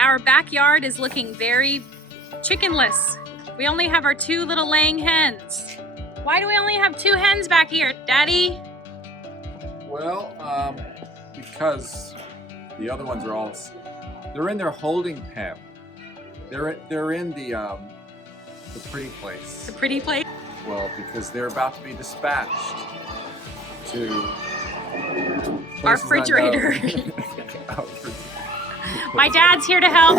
Our backyard is looking very chickenless. We only have our 2 little laying hens. Why do we only have 2 hens back here, Daddy? Well, because the other ones are all, they're in their holding pen. They're in the pretty place. The pretty place? Well, because they're about to be dispatched to our refrigerator. My dad's here to help.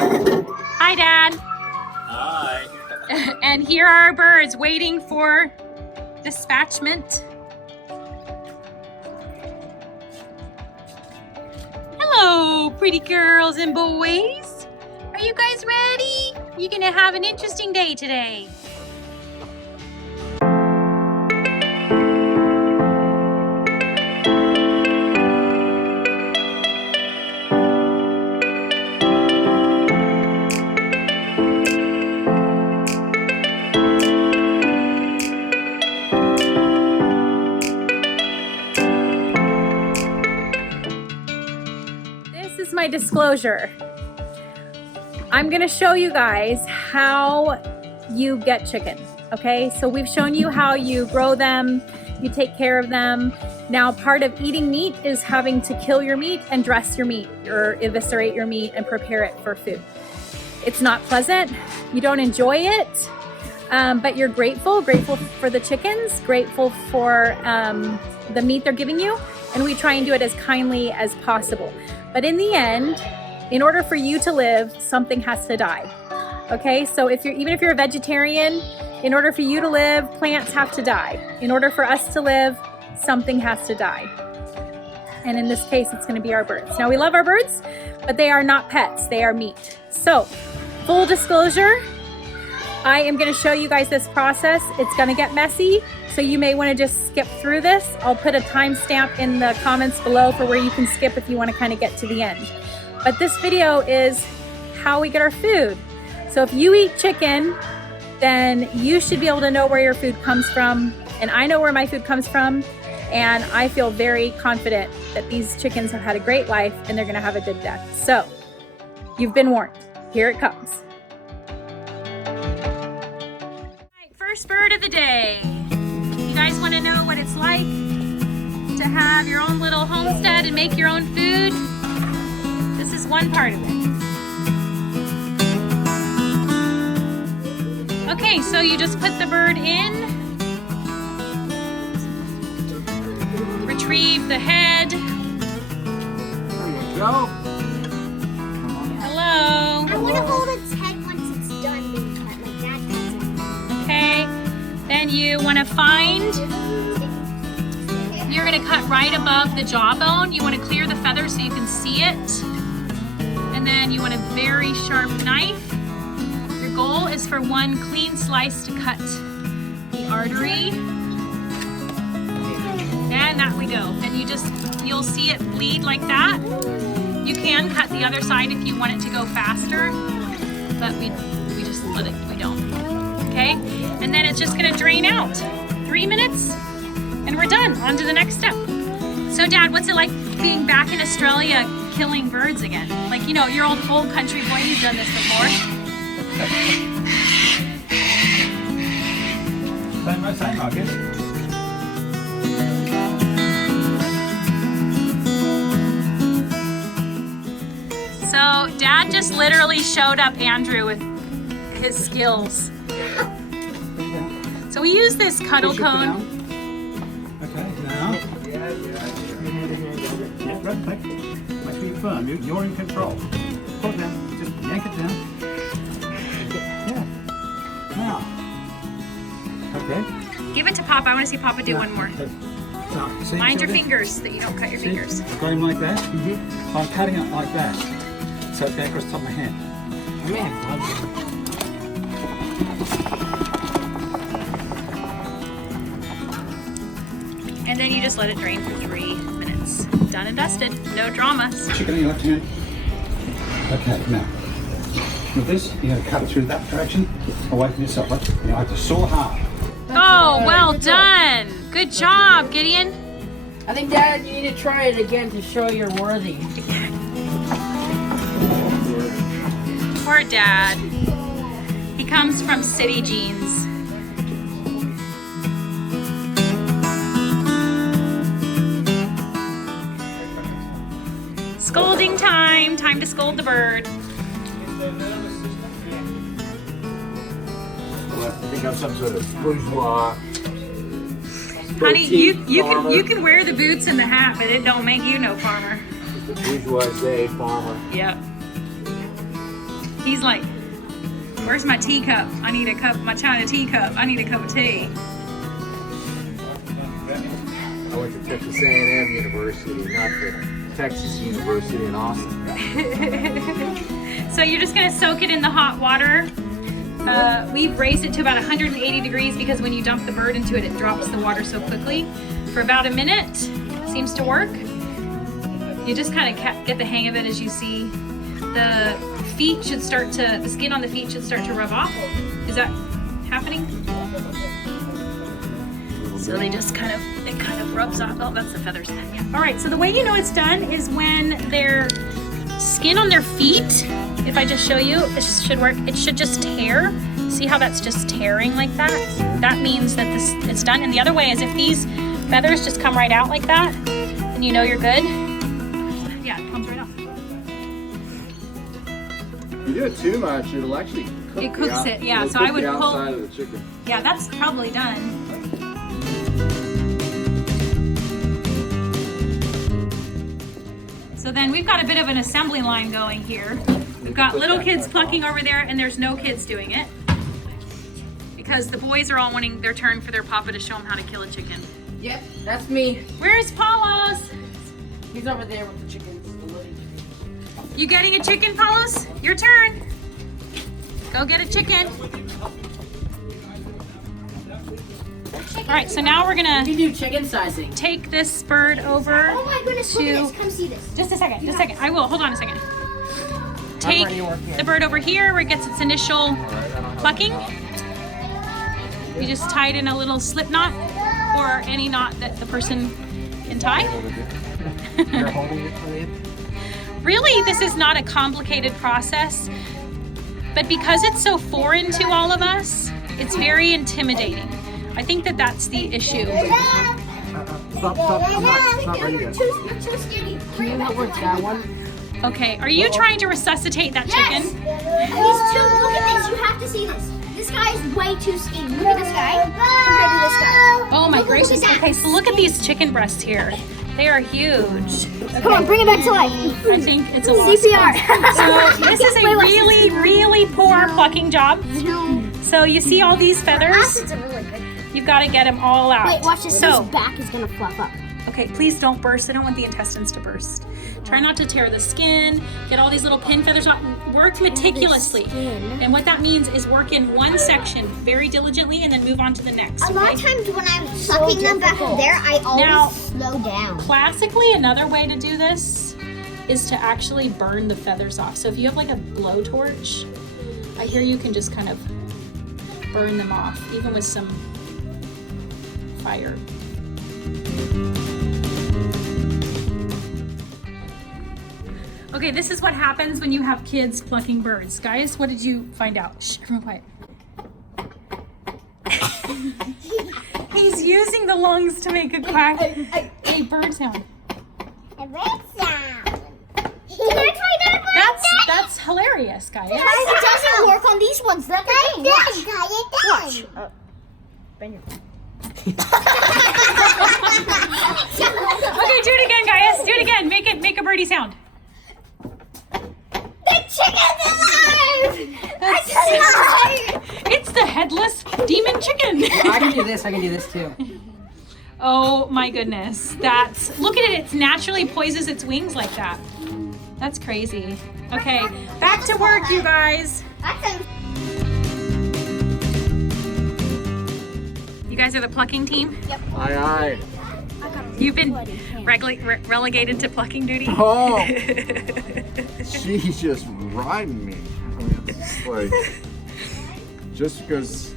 Hi, Dad. Hi. And here are our birds waiting for dispatchment. Hello, pretty girls and boys. Are you guys ready? You're gonna have an interesting day today. My disclosure. I'm gonna show you guys how you get chicken. Okay, so we've shown you how you grow them, you take care of them. Now part of eating meat is having to kill your meat and dress your meat or eviscerate your meat and prepare it for food. It's not pleasant, you don't enjoy it, but you're grateful for the chickens, grateful for the meat they're giving you, and we try and do it as kindly as possible. But in the end, in order for you to live, something has to die. Okay, so even if you're a vegetarian, in order for you to live, plants have to die. In order for us to live, something has to die. And in this case, it's gonna be our birds. Now we love our birds, but they are not pets, they are meat. So, full disclosure, I am gonna show you guys this process. It's gonna get messy, so you may wanna just skip through this. I'll put a timestamp in the comments below for where you can skip if you wanna kind of get to the end. But this video is how we get our food. So if you eat chicken, then you should be able to know where your food comes from. And I know where my food comes from. And I feel very confident that these chickens have had a great life and they're gonna have a good death. So, you've been warned. Here it comes. First bird of the day. You guys want to know what it's like to have your own little homestead and make your own food? This is one part of it. Okay, so you just put the bird in, retrieve the head. There you go. Hello. I'm gonna hold its head once it's done being cut, like that. Okay, then you want to find, you're going to cut right above the jawbone. You want to clear the feather so you can see it. And then you want a very sharp knife. Your goal is for one clean slice to cut the artery. And that we go. And you'll see it bleed like that. You can cut the other side if you want it to go faster, but we just let it, we don't. Okay, and then it's just gonna drain out. 3 minutes, and we're done. On to the next step. So Dad, what's it like being back in Australia killing birds again? Like, you know, your old country boy, you've done this before. Same, I guess. So Dad just literally showed up Andrew with his skills. So we use this cuddle cone. Okay, now. Yeah, right back. Make sure you're firm. You're in control. Pull it down. Just yank it down. Yeah. Now. Okay. Give it to Papa. I want to see Papa do one more. Now, see, Mind your fingers, that you don't cut your see, fingers. I've got him like that. I'm cutting it like that. So it's going across the top of my hand. And then you just let it drain for 3 minutes. Done and dusted. No dramas. Chicken in your left hand. Okay, now. With this, you're going to cut it through that direction, away from yourself. You have to saw hard. Oh, well done. Good job, Gideon. I think, Dad, you need to try it again to show you're worthy. Poor dad. He comes from city genes. Scolding time. Time to scold the bird. I think I'm some sort of bourgeois. Honey, you can wear the boots and the hat, but it don't make you no farmer. Bourgeoisie farmer. Yep. He's like, where's my teacup? I need a cup, my China teacup. I need a cup of tea. I went to Texas A&M University, not the Texas University in Austin. So you're just gonna soak it in the hot water. We've raised it to about 180 degrees because when you dump the bird into it, it drops the water so quickly. For about a minute, seems to work. You just kind of get the hang of it as you see. The skin on the feet should start to rub off. Is that happening? So it kind of rubs off. Oh, that's the feathers. Yeah. All right, so the way you know it's done is when their skin on their feet, if I just show you, this should work. It should just tear. See how that's just tearing like that? That means that it's done. And the other way is if these feathers just come right out like that, then you know you're good. Yeah, it comes right off. If you do it too much, it'll actually cook It cooks it, yeah. So I would the pull. outside of the chicken. Yeah, that's probably done. So then we've got a bit of an assembly line going here. We've got little kids plucking over there, and there's no kids doing it. Because the boys are all wanting their turn for their papa to show them how to kill a chicken. Yep, that's me. Where's Paulos? He's over there with the chickens. You getting a chicken, Paulos? Your turn. Go get a chicken. All right, so now we're gonna You do chicken sizing. take this bird over Oh my goodness, look at this. Come see this. Just a second, I will, hold on a second. Take the bird over here where it gets its initial plucking. You just tie it in a little slip knot or any knot that the person can tie. You're holding it, Julian? Really, this is not a complicated process, but because it's so foreign to all of us, it's very intimidating. I think that that's the issue. Stop, I'm not ready yet. You're too skinny. Can you help with that one? Okay, are you trying to resuscitate that chicken? He's too. Look at this. You have to see this. This guy is way too skinny. Look at this guy compared to this guy. Oh my Look at gracious. that. Okay, so look at these chicken breasts here. They are huge. Come on, bring it back to life. I think it's a lost CPR. cause. So this is a really, really poor plucking job. So you see all these feathers? Acids are really good. You've got to get them all out. Wait, watch this. So, His back is gonna fluff up. okay, please don't burst. I don't want the intestines to burst. Try not to tear the skin. Get all these little pin feathers out. Work meticulously. And what that means is work in one section very diligently and then move on to the next. A lot okay? of times when I'm sucking them back there, I always Now- slow down. Classically, another way to do this is to actually burn the feathers off. So if you have like a blowtorch, I hear you can just kind of burn them off, even with some fire. Okay, this is what happens when you have kids plucking birds. Guys, what did you find out? Shh, everyone quiet. He's using the lungs to make a quack, a bird sound. A bird sound. Can I try that one? That's hilarious, guys. Guys, it doesn't work on these ones. Look at the watch. Watch. Okay, do it again, guys. Do it again. Make a birdie sound. The chicken's alive! It's the headless demon chicken. I can do this too. Oh my goodness. Look at it. It naturally poises its wings like that. That's crazy. Okay, back to work, you guys. You guys are the plucking team? Aye, aye. You've been relegated to plucking duty? Oh, she's just riding me. I mean, it's like, just because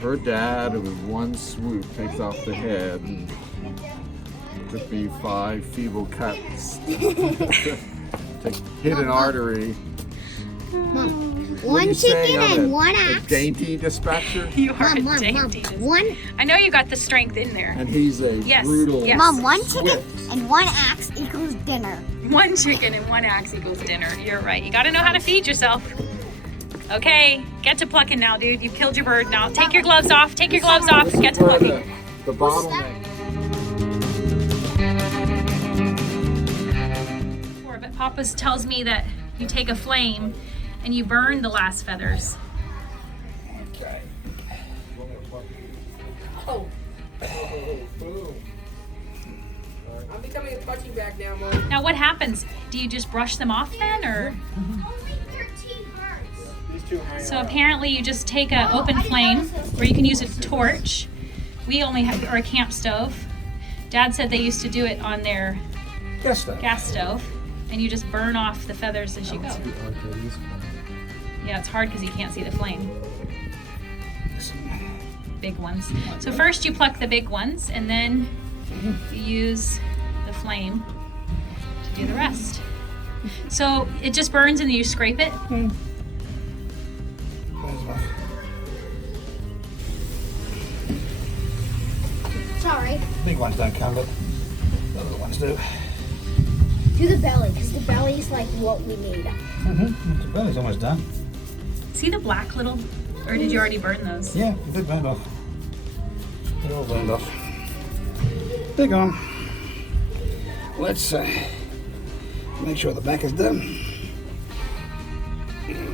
her dad, with one swoop, takes off the head, and it took me 5 feeble cuts to hit an artery. Mom, One you say, chicken I'm and a- one a axe. dainty dispatcher, You are Mom, a Mom, dainty. one, I know you got the strength in there. and he's a Yes, brutal. yes. Mom, one chicken Swift. and one axe equals dinner. One chicken and one axe equals dinner. You're right. You got to know how to feed yourself. Okay, get to plucking now, dude. You've killed your bird. Now take your gloves off. Take your gloves off. This Get is to where plucking. the bottleneck. But Papa tells me that you take a flame and you burn the last feathers. Okay. Oh. I'm becoming a punching bag now, Mom. Now what happens? Do you just brush them off then, or? Only 13 birds. These two hang So out. apparently you just take an open flame, or you can use a torch. We only have, or a camp stove. Dad said they used to do it on their Guess that. gas stove, and you just burn off the feathers as you go. Yeah, it's hard because you can't see the flame. Big ones. So first you pluck the big ones, and then you use the flame to do the rest. So it just burns and then you scrape it. Sorry. Big ones don't count, but the little ones do. Do the belly, because the belly's like what we need. Mm-hmm. The belly's almost done. See the black little, or did you already burn those? Yeah, they're burned off. They're all burned off. They're gone. Let's make sure the back is done.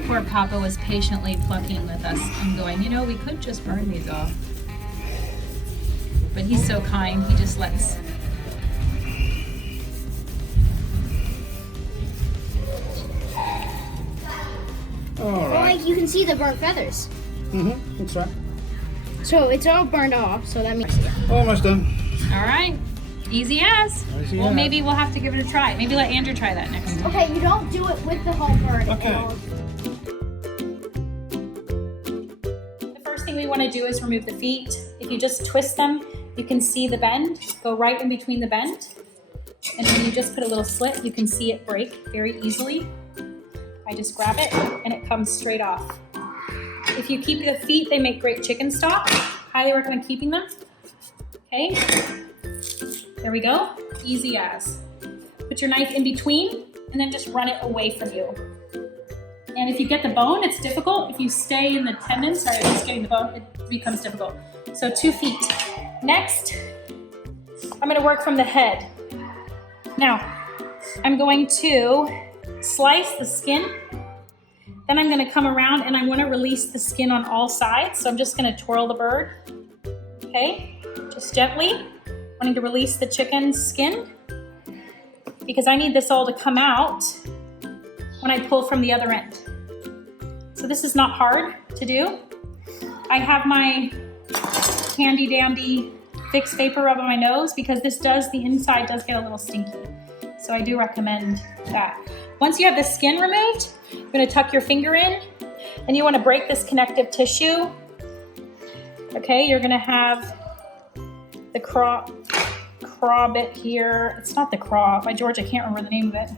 Poor Papa was patiently plucking with us and going, you know, we could just burn these off. But he's so kind, he just lets. All Well, right. like you can see the burnt feathers. Mm-hmm. That's right. So it's all burned off, so that means... Almost done. All right, easy as. Easy Well, as. maybe we'll have to give it a try. Maybe let Andrew try that next time. Okay, you don't do it with the whole bird. Okay. The first thing we want to do is remove the feet. If you just twist them, you can see the bend. Go right in between the bend. And when you just put a little slit, you can see it break very easily. I just grab it and it comes straight off. If you keep the feet, they make great chicken stock. Highly recommend keeping them. Okay, there we go, easy as. Put your knife in between and then just run it away from you. And if you get the bone, it's difficult. If you stay in the tendon, sorry, just getting the bone, it becomes difficult. So 2 feet. Next, I'm gonna work from the head. Now, I'm going to slice the skin. Then I'm gonna come around and I wanna release the skin on all sides. So I'm just gonna twirl the bird, okay? Just gently, wanting to release the chicken's skin because I need this all to come out when I pull from the other end. So this is not hard to do. I have my handy dandy Vicks Vapor Rub on my nose because the inside does get a little stinky. So I do recommend that. Once you have the skin removed, you're gonna tuck your finger in and you wanna break this connective tissue. Okay, you're gonna have the craw bit here. It's not the craw, by George, I can't remember the name of it.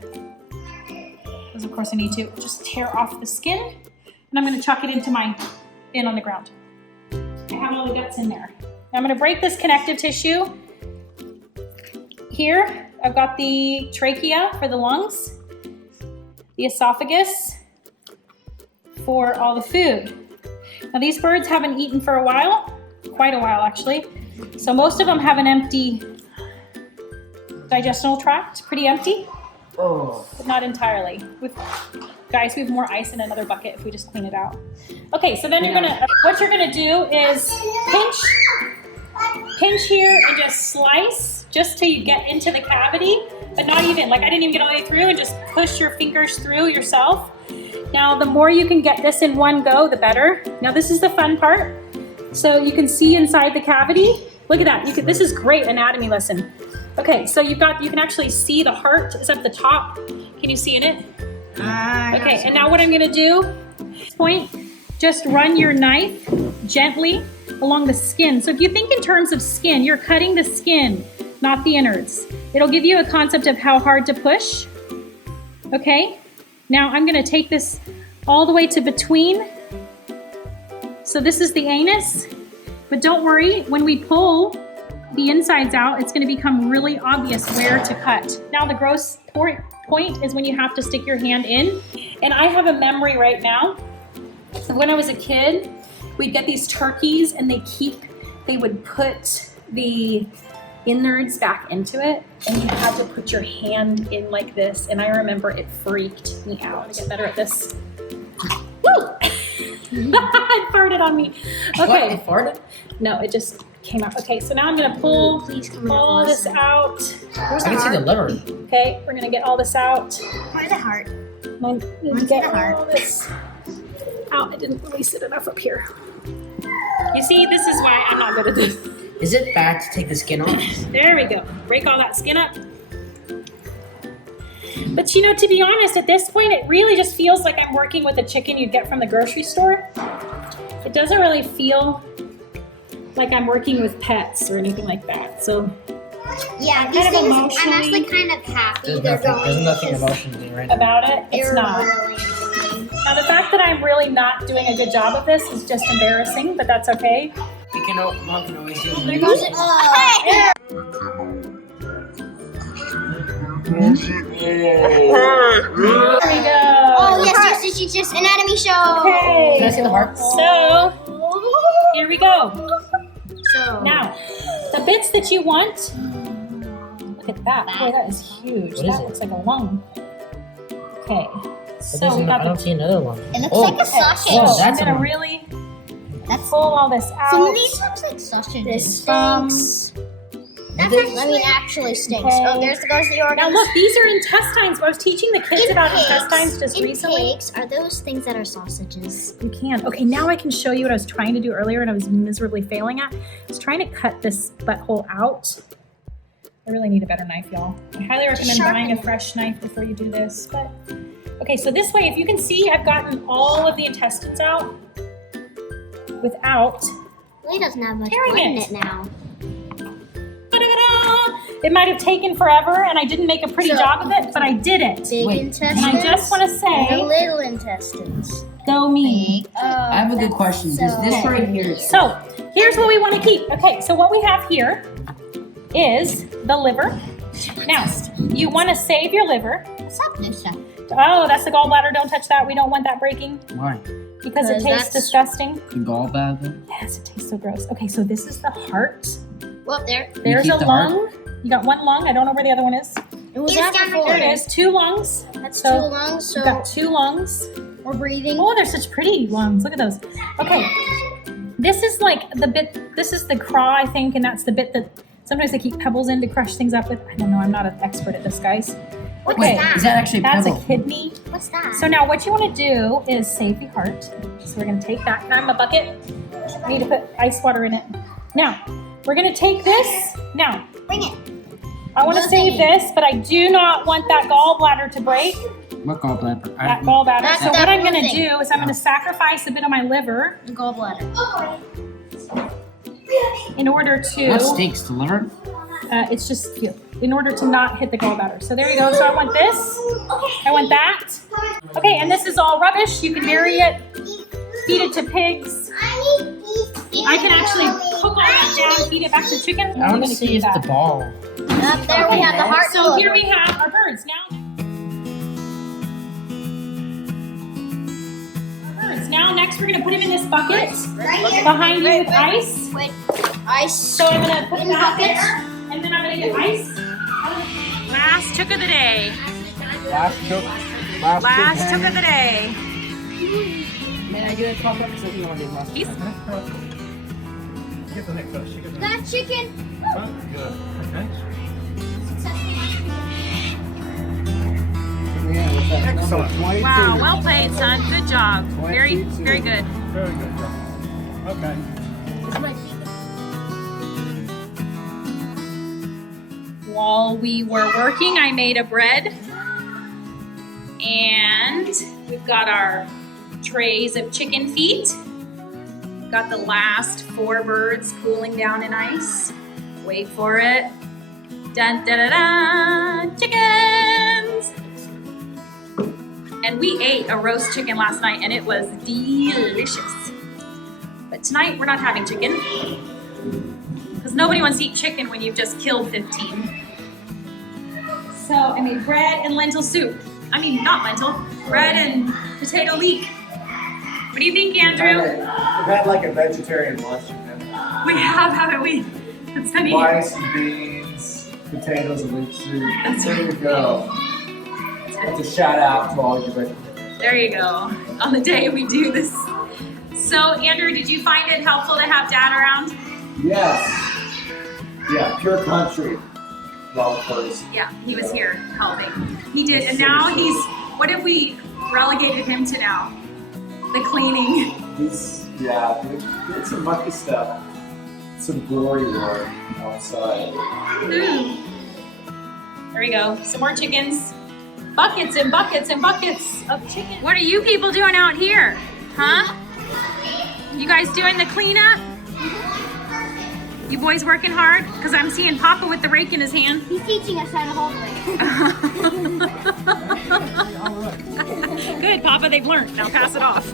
Because of course I need to just tear off the skin and I'm gonna chuck it into my bin on the ground. I have all the guts in there. Now I'm gonna break this connective tissue. Here, I've got the trachea for the lungs, the esophagus for all the food. Now these birds haven't eaten for a while, quite a while actually. So most of them have an empty digestional tract, pretty empty, but not entirely. Guys, we have more ice in another bucket if we just clean it out. Okay, so then what you're gonna do is pinch here and just slice just till you get into the cavity, but not even, like I didn't even get all the way through, and just push your fingers through yourself. Now, the more you can get this in one go, the better. Now, this is the fun part. So you can see inside the cavity. Look at that. This is great anatomy lesson. Okay, so you can actually see the heart is at the top. Can you see in it? Okay, and now what I'm gonna do, at this point, just run your knife gently along the skin. So if you think in terms of skin, you're cutting the skin, not the innards. It'll give you a concept of how hard to push. Okay, now I'm gonna take this all the way to between. So this is the anus, but don't worry, when we pull the insides out, it's going to become really obvious where to cut. Now the gross point is when you have to stick your hand in. And I have a memory right now of when I was a kid, we'd get these turkeys and they would put the innards back into it, and you had to put your hand in like this, and I remember it freaked me out. To get better at this. Woo! It farted on me. Okay. What? It farted? No, it just came out. Okay, so now I'm gonna pull all this out. I can see the liver. Okay, we're gonna get all this out. Where's the heart? I need to Where's get the heart? all this out. I didn't release it enough up here. You see, this is why I'm not good at this. Is it bad to take the skin off? There we go. Break all that skin up. But you know, to be honest, at this point, it really just feels like I'm working with a chicken you'd get from the grocery store. It doesn't really feel like I'm working with pets or anything like that. So Yeah, Kind these of things, emotionally- I'm actually kind of happy they're going. There's nothing because emotionally right now. about it, it's they're not. really annoying. Now the fact that I'm really not doing a good job of this is just embarrassing, but that's okay. Mom can always do There it. goes it. Hey! There we go. Oh yes, it's just anatomy show. Okay. Can I see the heart? So here we go. So Now, the bits that you want. Look at that. Boy, that is huge. What is That it? looks like a lung. Okay. But So we I got don't the. see another one. it looks Oh, like a sausage. Oh, I'm that's gonna a- really That's pull all this out. some of these looks like sausages. This stinks. That's actually, I mean, actually stinks. Okay. Oh, goes the organs. Now look, these are intestines. I was teaching the kids about intestines just in recently. pigs, are those things that are sausages? You can. Okay, now I can show you what I was trying to do earlier and I was miserably failing at. I was trying to cut this butthole out. I really need a better knife, y'all. I highly recommend buying a fresh knife before you do this. But okay, so this way, if you can see, I've gotten all of the intestines out without. Really doesn't have much Tearing blood in it. it now. Ta-da-da! It might have taken forever and I didn't make a pretty So- job of it, but I did it. Big Wait, intestines. And I just want to and say, little intestines. go me. Big. I have a good question. Does this right here? So here's what we want to keep. Okay, so what we have here is the liver. Now, you want to save your liver. Stop this stuff. Oh, that's the gallbladder. Don't touch that. We don't want that breaking Why? because it Because tastes that's- disgusting. The gallbladder? Yes, it tastes so gross. Okay, so this is the heart. Well, there. There's keep a the heart? lung. You got one lung. I don't know where the other one is. It was It's that There before. it is. 2 lungs. That's So, too long, so You've got 2 lungs. we're breathing. Oh, they're such pretty lungs. Look at those. Okay, this is like the bit. This is the craw, I think, and that's the bit that sometimes they keep pebbles in to crush things up with. I don't know. I'm not an expert at this, guys. What's Okay, that? Is that actually a that's a pebble? kidney. What's that? So now what you want to do is save the heart. So we're going to take that. Can I have my bucket? I need to put ice water in it. Now, we're going to take this. Now, Bring it. I want to save this, but I do not want that gallbladder to break. What gallbladder? That gallbladder. That's So that what I'm blue going to thing. do is I'm going to sacrifice a bit of my liver Gallbladder. in order to... What stinks? The liver? It's just cute. In order to not hit the gallbladder. So there you go. So I want this. I want that. Okay, and this is all rubbish. You can bury it, feed it to pigs. I can actually cook all that down, feed it back to chicken. I want I'm to gonna see keep if that. the ball. Up there we have the heart. So here we have our birds. Now, now next we're gonna put him in this bucket Right here. behind you with ice. Wait. Ice. So I'm gonna put In that buckets. there, and then I'm gonna get ice. Last chook of the day. Last chook. Last chook of the day. May I get a top up? Because I think I want to do last. He's Get the next one. Chicken. Got chicken. Good. Okay. Excellent. 22. wow, well played, son. Good job. Very, very good. Very good. Okay. While we were working, I made a bread. And we've got our trays of chicken feet. Got the last 4 birds cooling down in ice. Wait for it. Dun da da da! Chickens! And we ate a roast chicken last night and it was delicious. But tonight we're not having chicken because nobody wants to eat chicken when you've just killed 15. So I made bread and lentil soup. I mean, not lentil, bread and potato leek. What do you think, Andrew? We've had like a vegetarian lunch. We have, haven't we? It's funny. Rice and beans, potatoes and leek soup. There you go. That's a shout out to all you vegetarians. There you go. On the day we do this. So, Andrew, did you find it helpful to have Dad around? Yes. Yeah, pure country. Well, first. Yeah, he was here helping. He did, and now he's, what have we relegated him to now? The cleaning. Yeah, did some mucky stuff. Some glory work outside. Ooh. There we go. Some more chickens. Buckets and buckets and buckets of chicken. What are you people doing out here? Huh? You guys doing the cleanup? You boys working hard? Because I'm seeing Papa with the rake in his hand. He's teaching us how to hold it. Good, Papa, they've learned. Now pass it off.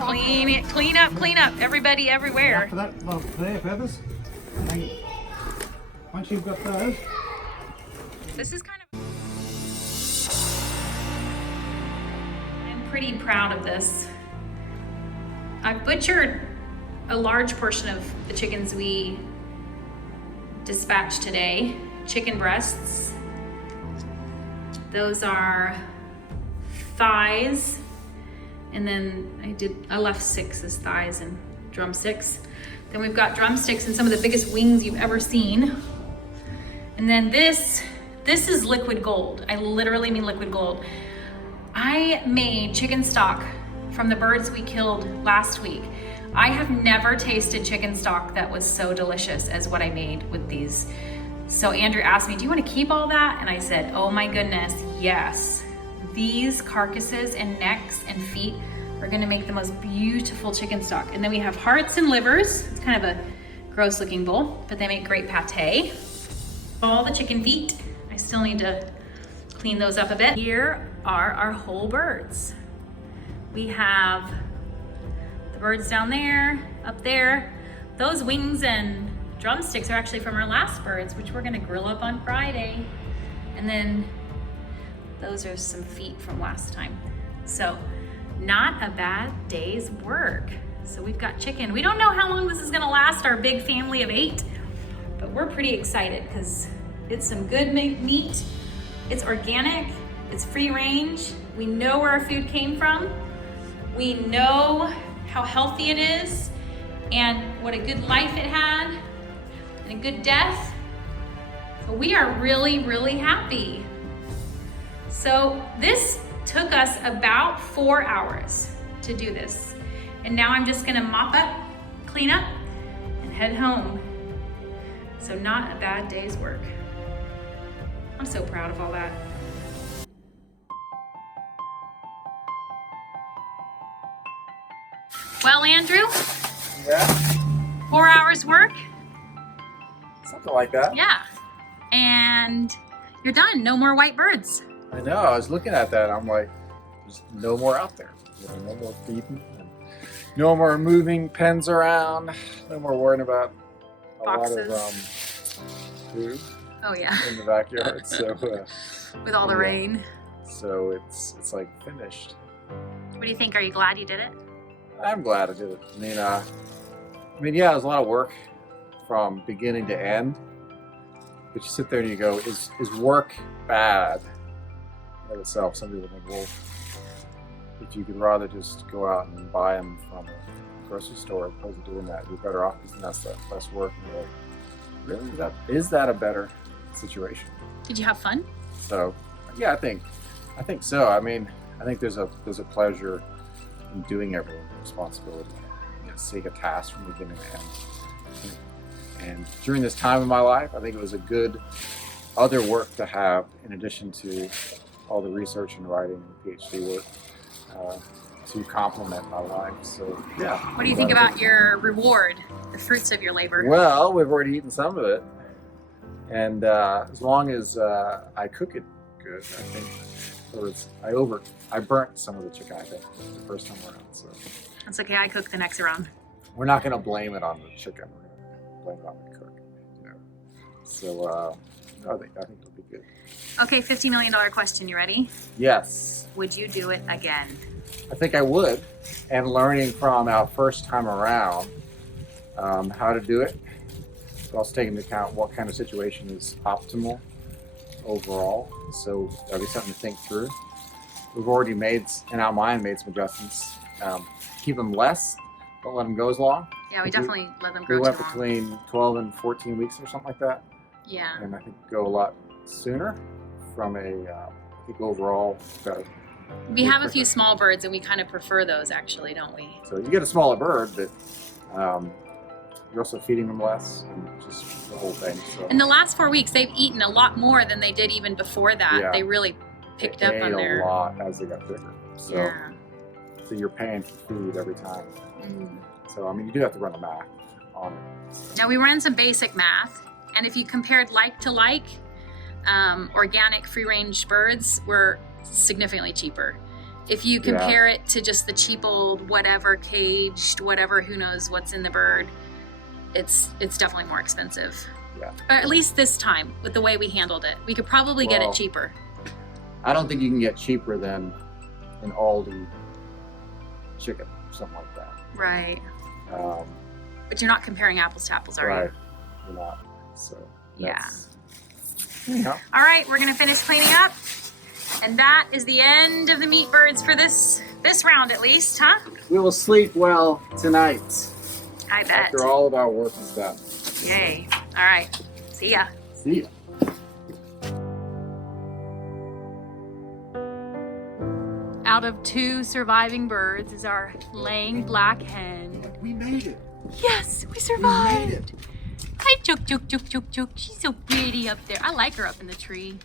Clean it, clean up, everybody, everywhere. For that, well, for their purpose. And once you've got those, This is kind of... I'm pretty proud of this. I've butchered a large portion of the chickens we dispatched today. Chicken breasts. Those are thighs. And then I left 6 as thighs and drumsticks. Then we've got drumsticks and some of the biggest wings you've ever seen. And then this is liquid gold. I literally mean liquid gold. I made chicken stock from the birds we killed last week. I have never tasted chicken stock that was so delicious as what I made with these. So Andrew asked me, do you want to keep all that? And I said, oh my goodness, yes. These carcasses and necks and feet are gonna make the most beautiful chicken stock. And then we have hearts and livers. It's kind of a gross looking bowl, but they make great pate. All the chicken feet. I still need to clean those up a bit. Here are our whole birds. We have the birds down there, up there. Those wings and drumsticks are actually from our last birds, which we're gonna grill up on Friday. And then those are some feet from last time. So not a bad day's work. So we've got chicken. We don't know how long this is gonna last, our big family of 8, but we're pretty excited because it's some good meat. It's organic, it's free range. We know where our food came from. We know how healthy it is and what a good life it had and a good death. So we are really, really happy. So this took us about 4 hours to do this. And now I'm just gonna mop up, clean up, and head home. So not a bad day's work. I'm so proud of all that. Well, Andrew, Yeah, 4 hours work? something like that. Yeah. And you're done, no more white birds. I know, I was looking at that, I'm like, there's no more out there. No more feeding. No more moving pens around. No more worrying about a Boxes. lot of food Oh yeah, in the backyard. So, with all the yeah. rain. So it's like finished. What do you think? Are you glad you did it? I'm glad I did it. I mean, yeah, it was a lot of work from beginning to end. But you sit there and you go, is work bad in itself? Some people think, well, if you could rather just go out and buy them from a grocery store as opposed to doing that, you're better off because that's less work. And you're like, really? Is that a better situation? Did you have fun? So, yeah, I think so. I mean, I think there's a pleasure in doing everything, responsibility. You know, take a task from beginning to end. And during this time of my life, I think it was a good other work to have in addition to all the research and writing and PhD work to complement my life. So, yeah. What do you think about your reward, the fruits of your labor? Well, we've already eaten some of it. And as long as I cook it good. I think I burnt some of the chicken, I think, the first time around. So That's okay. I cook the next round. we're not going to blame it on the chicken. We're going to blame it on the cook. You know. So I think it'll be good. Okay, $50 million question. You ready? Yes, Would you do it again? I think I would. And learning from our first time around how to do it, but also taking into account what kind of situation is optimal overall. So that'll be something to think through. We've already in our mind, made some adjustments. Keep them less, don't let them go as long. Yeah, we We- definitely let them We grow went too long. between 12 and 14 weeks or something like that. Yeah. And I think go a lot sooner from I think overall better. We have a few small birds and we kind of prefer those actually, don't we? So you get a smaller bird, but you're also feeding them less and just the whole thing. So In the last 4 weeks, they've eaten a lot more than they did even before that. Yeah. They really picked they up ate on their. a lot as they got bigger. So, Yeah. so you're paying for food every time. Mm. So I mean, you do have to run the math on it. Now we ran some basic math, and if you compared like to like, organic free-range birds were significantly cheaper. If you compare it to just the cheap old whatever caged, whatever, who knows what's in the bird, it's definitely more expensive. Yeah. Or at least this time with the way we handled it. We could probably get Well, it cheaper. I don't think you can get cheaper than an Aldi chicken, something like that. Right. Um, But you're not comparing apples to apples, are right. you? You're not. So Yeah. Anyhow, All right, we're gonna finish cleaning up. And that is the end of the meat birds for this round at least, huh? we will sleep well tonight I bet. after all of our work is done. Yay. All right. See ya. See ya. Out of 2 surviving birds is our laying black hen. We made it. Yes, we survived. Hi, Chook, Chook, Chook, Chook, Chook. She's so pretty up there. I like her up in the tree.